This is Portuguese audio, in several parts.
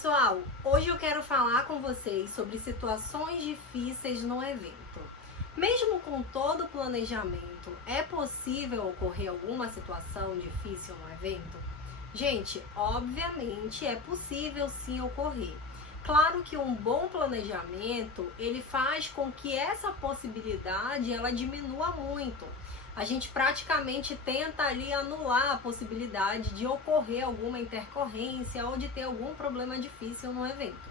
pessoal, hoje eu quero falar com vocês sobre situações difíceis no evento. Mesmo com todo o planejamento, é possível ocorrer alguma situação difícil no evento? Gente, obviamente é possível sim ocorrer. Claro que um bom planejamento, ele faz com que essa possibilidade ela diminua muito. A gente praticamente tenta ali anular a possibilidade de ocorrer alguma intercorrência ou de ter algum problema difícil no evento.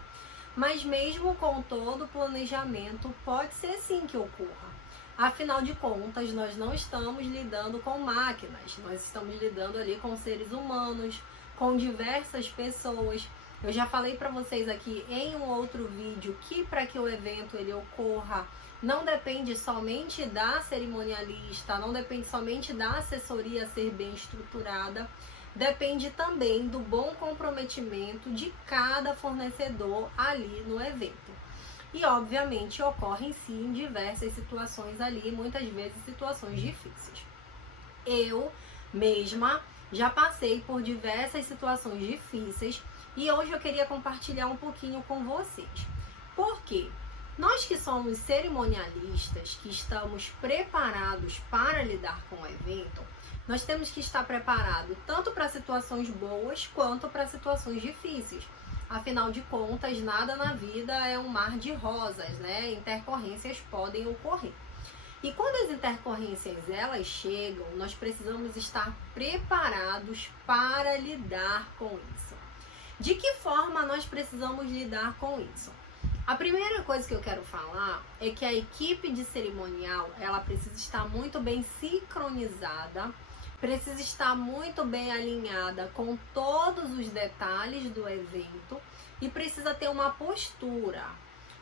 Mas mesmo com todo o planejamento, pode ser sim que ocorra. Afinal de contas, nós não estamos lidando com máquinas, nós estamos lidando ali com seres humanos, com diversas pessoas. Eu já falei para vocês aqui em um outro vídeo que para que o evento ele ocorra, não depende somente da cerimonialista, não depende somente da assessoria ser bem estruturada, depende também do bom comprometimento de cada fornecedor ali no evento. E obviamente ocorrem sim diversas situações ali, muitas vezes situações difíceis. Eu mesma já passei por diversas situações difíceis e hoje eu queria compartilhar um pouquinho com vocês. Por quê? Nós que somos cerimonialistas, que estamos preparados para lidar com o evento, nós temos que estar preparados tanto para situações boas quanto para situações difíceis. Afinal de contas, nada na vida é um mar de rosas, né? Intercorrências podem ocorrer. E quando as intercorrências elas chegam, nós precisamos estar preparados para lidar com isso. De que forma nós precisamos lidar com isso? A primeira coisa que eu quero falar é que a equipe de cerimonial, ela precisa estar muito bem sincronizada, precisa estar muito bem alinhada com todos os detalhes do evento e precisa ter uma postura.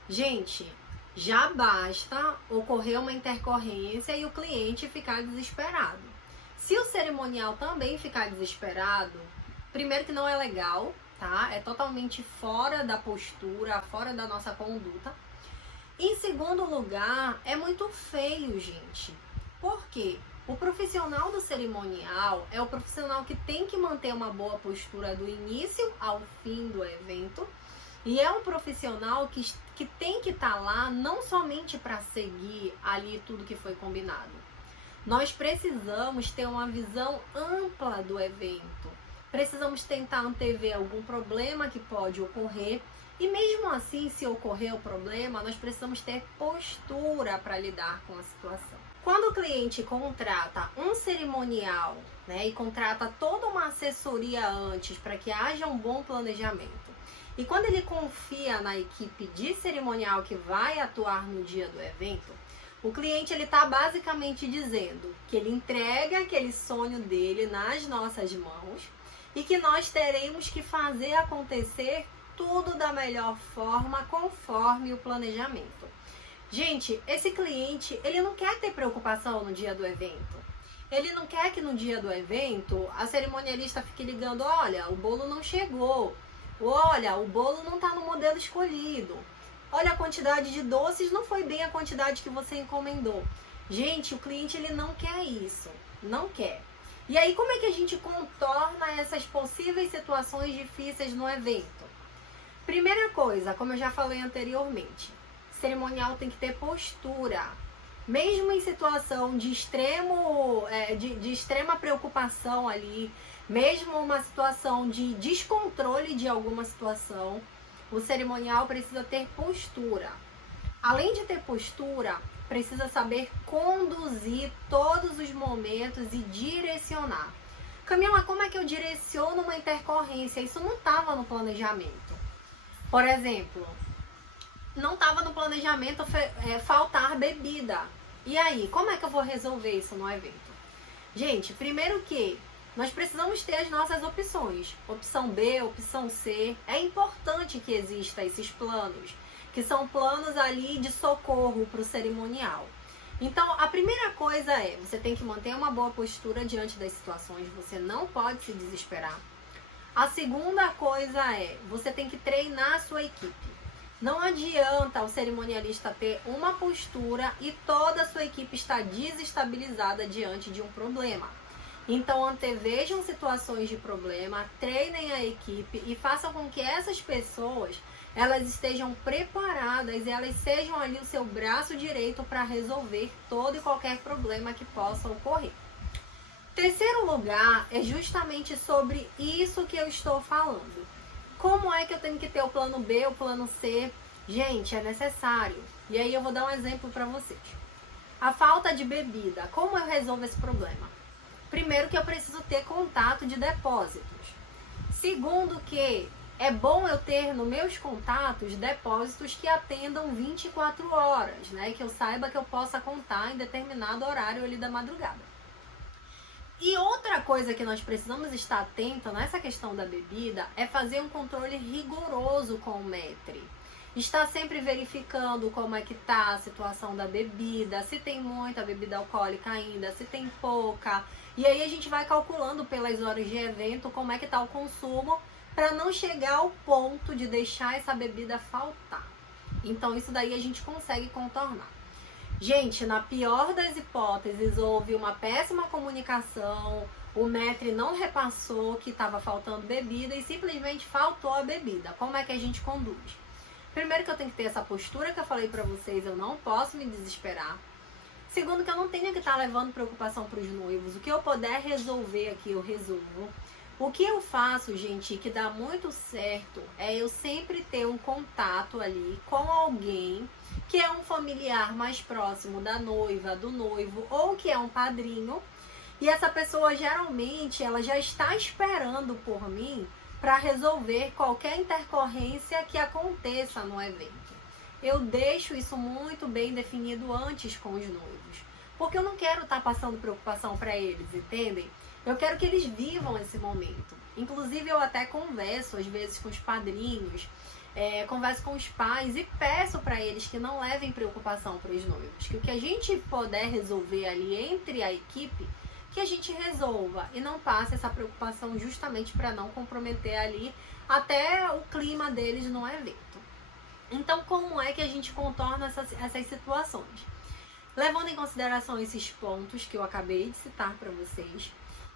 Gente, já basta ocorrer uma intercorrência e o cliente ficar desesperado. Se o cerimonial também ficar desesperado, primeiro que não é legal, tá? É totalmente fora da postura, fora da nossa conduta. Em segundo lugar, é muito feio, gente. Por quê? O profissional do cerimonial é o profissional que tem que manter uma boa postura do início ao fim do evento. E é um profissional que tem que estar lá não somente para seguir ali tudo que foi combinado. Nós precisamos ter uma visão ampla do evento. Precisamos tentar antever algum problema que pode ocorrer. E mesmo assim, se ocorrer o problema, nós precisamos ter postura para lidar com a situação. Quando o cliente contrata um cerimonial, né, e contrata toda uma assessoria antes para que haja um bom planejamento, e quando ele confia na equipe de cerimonial que vai atuar no dia do evento, o cliente ele está basicamente dizendo que ele entrega aquele sonho dele nas nossas mãos e que nós teremos que fazer acontecer tudo da melhor forma conforme o planejamento. Gente, esse cliente, ele não quer ter preocupação no dia do evento. Ele não quer que no dia do evento a cerimonialista fique ligando, olha, o bolo não chegou. Olha, o bolo não está no modelo escolhido. Olha, a quantidade de doces não foi bem a quantidade que você encomendou. Gente, o cliente ele não quer isso. Não quer. E aí, como é que a gente contorna essas possíveis situações difíceis no evento? Primeira coisa, como eu já falei anteriormente, cerimonial tem que ter postura. Mesmo em situação de extrema preocupação ali, mesmo uma situação de descontrole de alguma situação, o cerimonial precisa ter postura. Além de ter postura, precisa saber conduzir todos os momentos e direcionar. Camila, como é que eu direciono uma intercorrência? Isso não estava no planejamento. Por exemplo, não estava no planejamento faltar bebida. E aí, como é que eu vou resolver isso no evento? Gente, primeiro que nós precisamos ter as nossas opções. Opção B, opção C. É importante que existam esses planos, que são planos ali de socorro para o cerimonial. Então, a primeira coisa é, você tem que manter uma boa postura diante das situações, você não pode se desesperar. A segunda coisa é, você tem que treinar a sua equipe. Não adianta o cerimonialista ter uma postura e toda a sua equipe estar desestabilizada diante de um problema. Então, antevejam situações de problema, treinem a equipe e façam com que essas pessoas elas estejam preparadas e elas sejam ali o seu braço direito para resolver todo e qualquer problema que possa ocorrer. Terceiro lugar é justamente sobre isso que eu estou falando. Como é que eu tenho que ter o plano B, o plano C? Gente, é necessário. E aí eu vou dar um exemplo para vocês. A falta de bebida. Como eu resolvo esse problema? Primeiro que eu preciso ter contato de depósitos. Segundo que é bom eu ter nos meus contatos depósitos que atendam 24 horas, né? Que eu saiba que eu possa contar em determinado horário ali da madrugada. E outra coisa que nós precisamos estar atenta nessa questão da bebida é fazer um controle rigoroso com o maître. Estar sempre verificando como é que tá a situação da bebida, se tem muita bebida alcoólica ainda, se tem pouca. E aí a gente vai calculando pelas horas de evento como é que tá o consumo para não chegar ao ponto de deixar essa bebida faltar. Então isso daí a gente consegue contornar. Gente, na pior das hipóteses, houve uma péssima comunicação, o maître não repassou que estava faltando bebida e simplesmente faltou a bebida. Como é que a gente conduz? Primeiro que eu tenho que ter essa postura que eu falei pra vocês, eu não posso me desesperar. Segundo que eu não tenho que estar levando preocupação para os noivos. O que eu puder resolver aqui, eu resolvo. O que eu faço, gente, que dá muito certo, é eu sempre ter um contato ali com alguém que é um familiar mais próximo da noiva, do noivo, ou que é um padrinho. E essa pessoa, geralmente, ela já está esperando por mim para resolver qualquer intercorrência que aconteça no evento. Eu deixo isso muito bem definido antes com os noivos, porque eu não quero estar passando preocupação para eles, entendem? Eu quero que eles vivam esse momento. Inclusive, eu até converso, às vezes, com os padrinhos, converso com os pais e peço para eles que não levem preocupação para os noivos, que o que a gente puder resolver ali entre a equipe, que a gente resolva e não passe essa preocupação justamente para não comprometer ali até o clima deles no evento. Então, como é que a gente contorna essas situações? Levando em consideração esses pontos que eu acabei de citar para vocês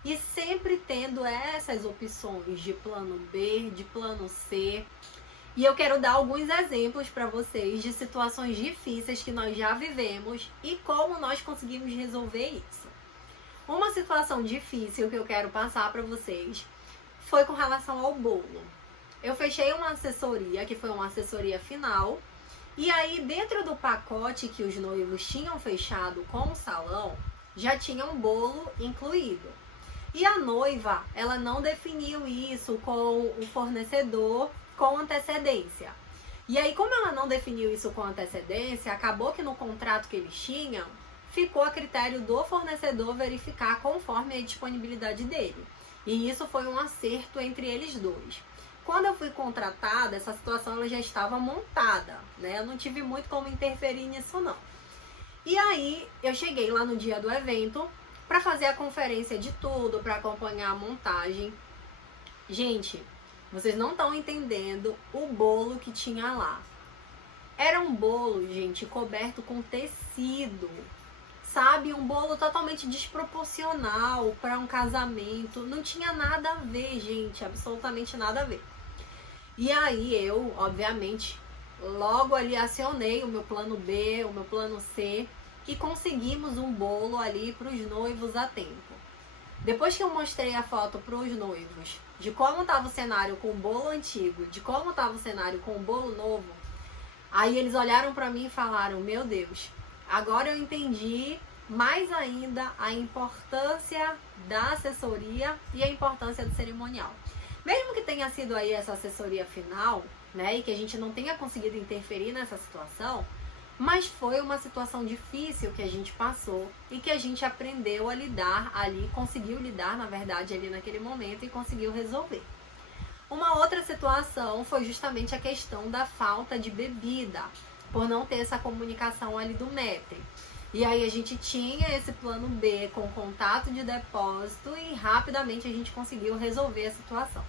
e sempre tendo essas opções de plano B, de plano C. E eu quero dar alguns exemplos para vocês de situações difíceis que nós já vivemos e como nós conseguimos resolver isso. Uma situação difícil que eu quero passar para vocês foi com relação ao bolo. Eu fechei uma assessoria, que foi uma assessoria final, e aí dentro do pacote que os noivos tinham fechado com o salão, já tinha um bolo incluído. E a noiva, ela não definiu isso com o fornecedor com antecedência. E aí, como ela não definiu isso com antecedência, acabou que no contrato que eles tinham, ficou a critério do fornecedor verificar conforme a disponibilidade dele. E isso foi um acerto entre eles dois. Quando eu fui contratada, essa situação ela já estava montada, né? Eu não tive muito como interferir nisso, não. E aí, eu cheguei lá no dia do evento para fazer a conferência de tudo, para acompanhar a montagem. Gente, vocês não estão entendendo o bolo que tinha lá. Era um bolo, gente, coberto com tecido. Sabe? Um bolo totalmente desproporcional para um casamento. Não tinha nada a ver, gente. Absolutamente nada a ver. E aí eu, obviamente, logo ali acionei o meu plano B, o meu plano C e conseguimos um bolo ali para os noivos a tempo. Depois que eu mostrei a foto para os noivos de como estava o cenário com o bolo antigo, de como estava o cenário com o bolo novo, aí eles olharam para mim e falaram: meu Deus, agora eu entendi mais ainda a importância da assessoria e a importância do cerimonial. Mesmo que tenha sido aí essa assessoria final, né, e que a gente não tenha conseguido interferir nessa situação, mas foi uma situação difícil que a gente passou e que a gente aprendeu a lidar ali, conseguiu lidar, na verdade, ali naquele momento e conseguiu resolver. Uma outra situação foi justamente a questão da falta de bebida, por não ter essa comunicação ali do maître. E aí a gente tinha esse plano B com contato de depósito e rapidamente a gente conseguiu resolver a situação.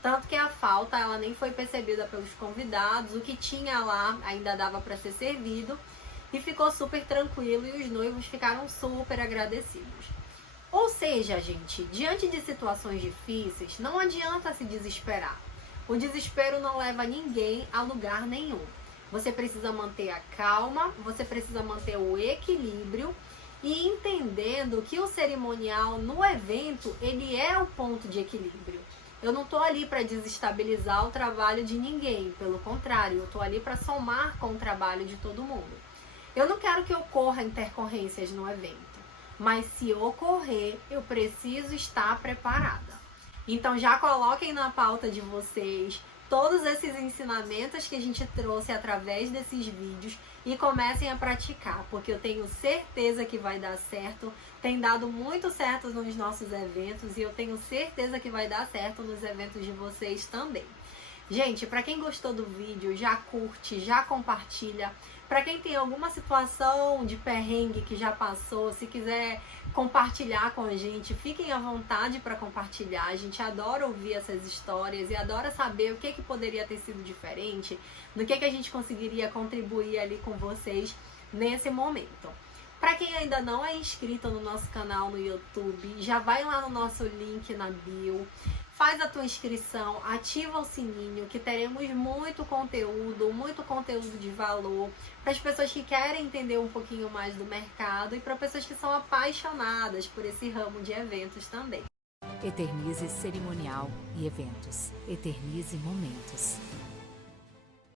Tanto que a falta ela nem foi percebida pelos convidados, o que tinha lá ainda dava para ser servido e ficou super tranquilo e os noivos ficaram super agradecidos. Ou seja, gente, diante de situações difíceis, não adianta se desesperar. O desespero não leva ninguém a lugar nenhum. Você precisa manter a calma, você precisa manter o equilíbrio e entendendo que o cerimonial no evento, ele é o ponto de equilíbrio. Eu não estou ali para desestabilizar o trabalho de ninguém, pelo contrário, eu estou ali para somar com o trabalho de todo mundo. Eu não quero que ocorra intercorrências no evento, mas se ocorrer, eu preciso estar preparada. Então já coloquem na pauta de vocês todos esses ensinamentos que a gente trouxe através desses vídeos e comecem a praticar, porque eu tenho certeza que vai dar certo. Tem dado muito certo nos nossos eventos e eu tenho certeza que vai dar certo nos eventos de vocês também. Gente, para quem gostou do vídeo, já curte, já compartilha. Para quem tem alguma situação de perrengue que já passou, se quiser compartilhar com a gente, fiquem à vontade para compartilhar. A gente adora ouvir essas histórias e adora saber o que poderia ter sido diferente, no que a gente conseguiria contribuir ali com vocês nesse momento. Para quem ainda não é inscrito no nosso canal no YouTube, já vai lá no nosso link na bio. Faz a tua inscrição, ativa o sininho, que teremos muito conteúdo de valor para as pessoas que querem entender um pouquinho mais do mercado e para pessoas que são apaixonadas por esse ramo de eventos também. Eternize cerimonial e eventos. Eternize momentos.